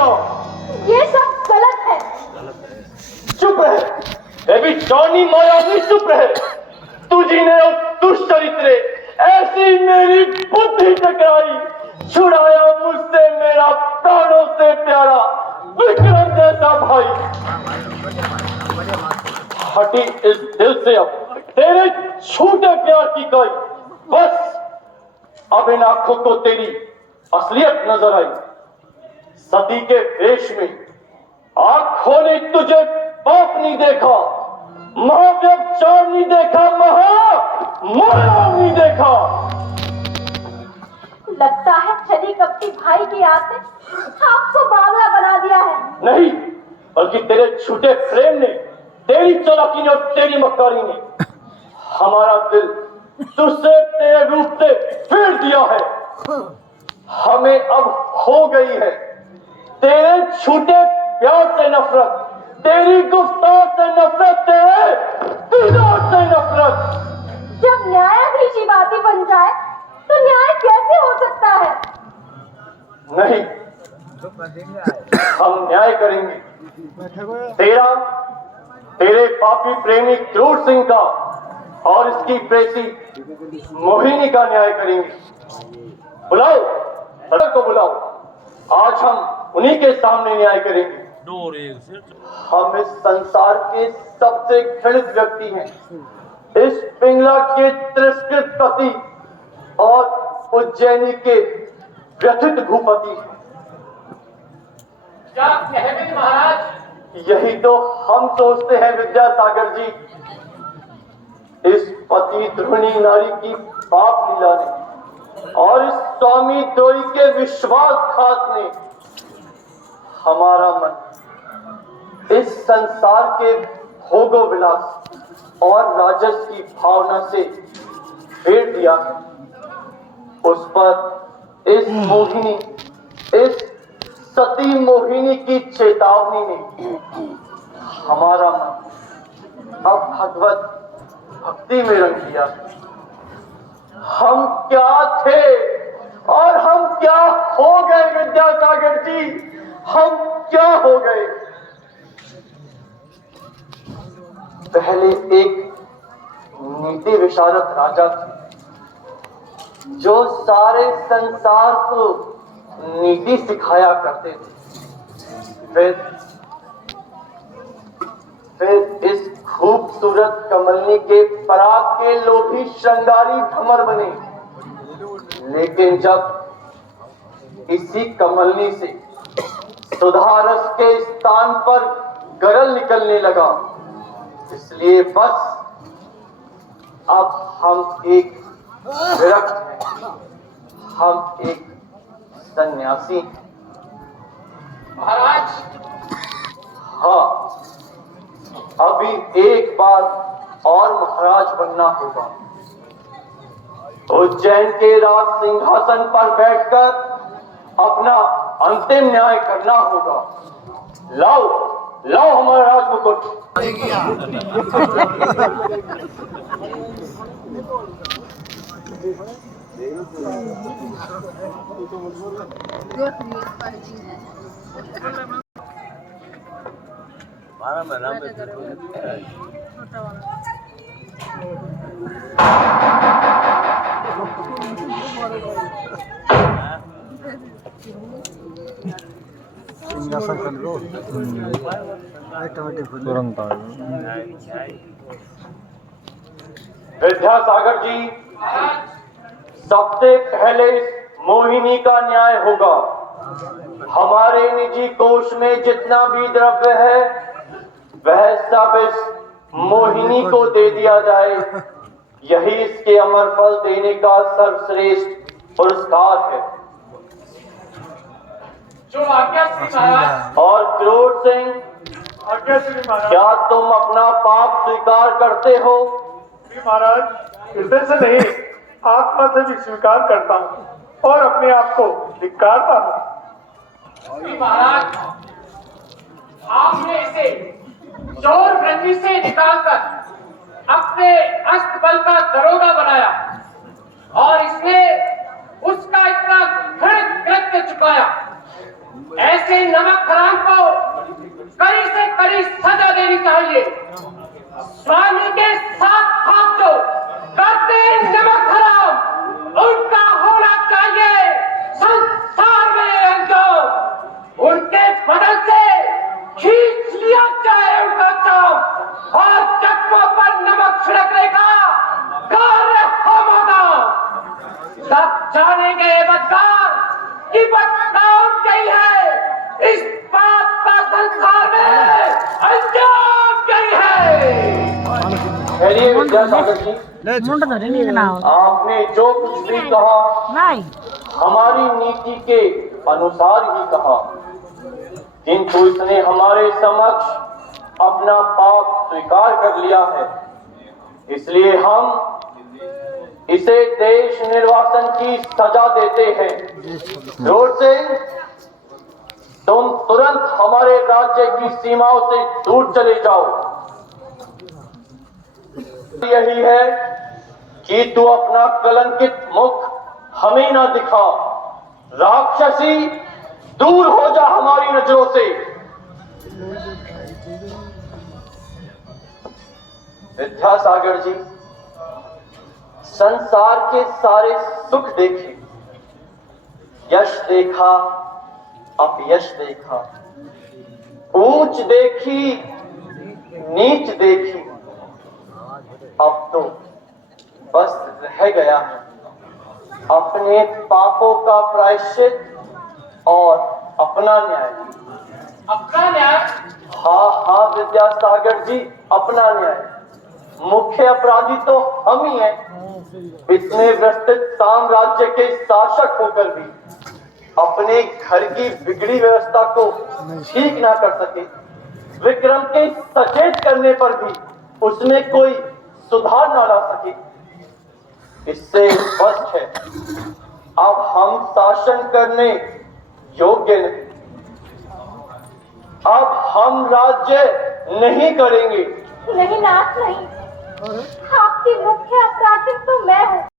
किया। ये सब गलत है। चुप रहे, ये भी जॉनी मायावी चुप रहे। तुझी ने दुष्चरित्रे ऐसी मेरी बुद्धि टकराई, छुड़ाया मुझसे मेरा प्राणों से प्यारा विक्रम जैसा भाई। हटी इस दिल से अब तेरे छूटे प्यार की गई। बस अब इन आंखों को तेरी असलियत नजर आई। सती के वेश में आंखों ने तुझे पाप नहीं देखा, महाव्यभिचार नहीं देखा, माया नहीं देखा। लगता है छली कपटी भाई की याद ने आपको बावला बना दिया है। नहीं, बल्कि तेरे छूटे प्रेम ने, तेरी चालाकी ने और तेरी मक्कारी ने हमारा दिल तुझसे तेरे रूप से फेर दिया है। हमें अब हो गई है तेरे छूटे प्यार से नफरत, तेरी गुफ्तार से नफरत, तेरे दीदार से नफरत। जब न्यायाधीश ही बाती बन जाए तो न्याय कैसे हो सकता है? नहीं, हम न्याय करेंगे। तेरे पापी प्रेमी क्रूर सिंह का और इसकी प्रेसी मोहिनी का न्याय करेंगे। बुलाओ, सड़क को बुलाओ, आज हम उन्हीं के सामने न्याय करेंगे। हम इस संसार के सबसे घृणित व्यक्ति हैं, इस पिंगला के तिरस्कृत पति और उज्जैनी के व्यथित भूपति हैं। क्या कहेंगे महाराज? यही तो हम सोचते हैं विद्यासागर जी। इस पति द्रोणी नारी की पाप लीला ने और इस स्वामी द्रोही के विश्वासघात ने हमारा मन इस संसार के भोगो विलास और राजस की भावना से फेर दिया है। उस पर इस मोहिनी, इस सती मोहिनी की चेतावनी ने हमारा मन अब भगवत भक्ति में रंग दिया। हम क्या थे और हम क्या हो गए विद्यासागर जी, हम क्या हो गए। पहले एक नीति विशारद राजा थे जो सारे संसार को नीति सिखाया करते थे। फिर इस खूबसूरत कमलनी के पराग के लोभी श्रृंगारी भंवर बने। लेकिन जब इसी कमलनी से सुधारस के स्थान पर गरल निकलने लगा, इसलिए बस अब हम एक विरक्त हैं, हम एक सन्यासी। महाराज, हाँ, अभी एक बार और महाराज बनना होगा। उज्जैन के राज सिंहासन पर बैठकर अपना अंतिम न्याय करना होगा। लाओ, लाओ हमारा राजमुकुट। विद्यासागर जी, सबसे पहले इस मोहिनी का न्याय होगा। हमारे निजी कोष में जितना भी द्रव्य है वह सब इस मोहिनी को दे दिया जाए। यही इसके अमर फल देने का सर्वश्रेष्ठ पुरस्कार है। जो आज्ञा श्री महाराज। और क्रोध सिंह, आज्ञा श्री महाराज। क्या तुम अपना पाप स्वीकार करते हो? श्री महाराज, हृदय से नहीं, आत्मा से भी स्वीकार करता हूँ और अपने आप को धिक्कारता हूँ। श्री महाराज, आपने इसे चोर वृत्ति से निकालकर अपने अस्तबल का दरोगा बनाया और इसने उसका इतना घृणित कृत्य चुकाया ऐसे नमक हराम को कड़ी से कड़ी सजा देनी चाहिए। स्वामी के साथ हाथ जो करते हैं नमक हराम, उनका होना चाहिए संसार में अंजाम। उनके बदल से खींच लिया जाए उनका काम और चक्कों पर नमक छिड़कने का कार्य हम होगा। सब जानेंगे बदकार कि बदनाम गई है, इस बात का संसार में अंजाम गई है। खैरिए विद्यासागर जी, आपने जो कुछ भी कहा हमारी नीति के अनुसार ही कहा, किंतु इसने हमारे समक्ष अपना पाप स्वीकार कर लिया है। इसलिए हम इसे देश निर्वासन की सजा देते हैं। रोड से तुम तुरंत हमारे राज्य की सीमाओं से दूर चले जाओ। यही है कि तू अपना कलंकित मुख हमें ना दिखा। राक्षसी, दूर हो जा हमारी नजरों से। विद्यासागर जी, संसार के सारे सुख देखे, यश देखा, अपयश देखा, ऊंच देखी, नीच देखी, अब तो बस रह गया है अपने पापों का प्रायश्चित और अपना न्याय। अपना न्याय? हाँ विद्यासागर जी, अपना न्याय। मुख्य अपराधी तो हम ही हैं। इतने विस्तृत साम्राज्य के शासक होकर भी अपने घर की बिगड़ी व्यवस्था को ठीक ना कर सके, विक्रम के सचेत करने पर भी उसमें कोई सुधार ना ला सके, इससे स्पष्ट है अब हम शासन करने योग्य नहीं। अब हम राज्य नहीं करेंगे। नहीं नाथ नहीं, आपकी मुख्य अपराधी तो मैं हूँ।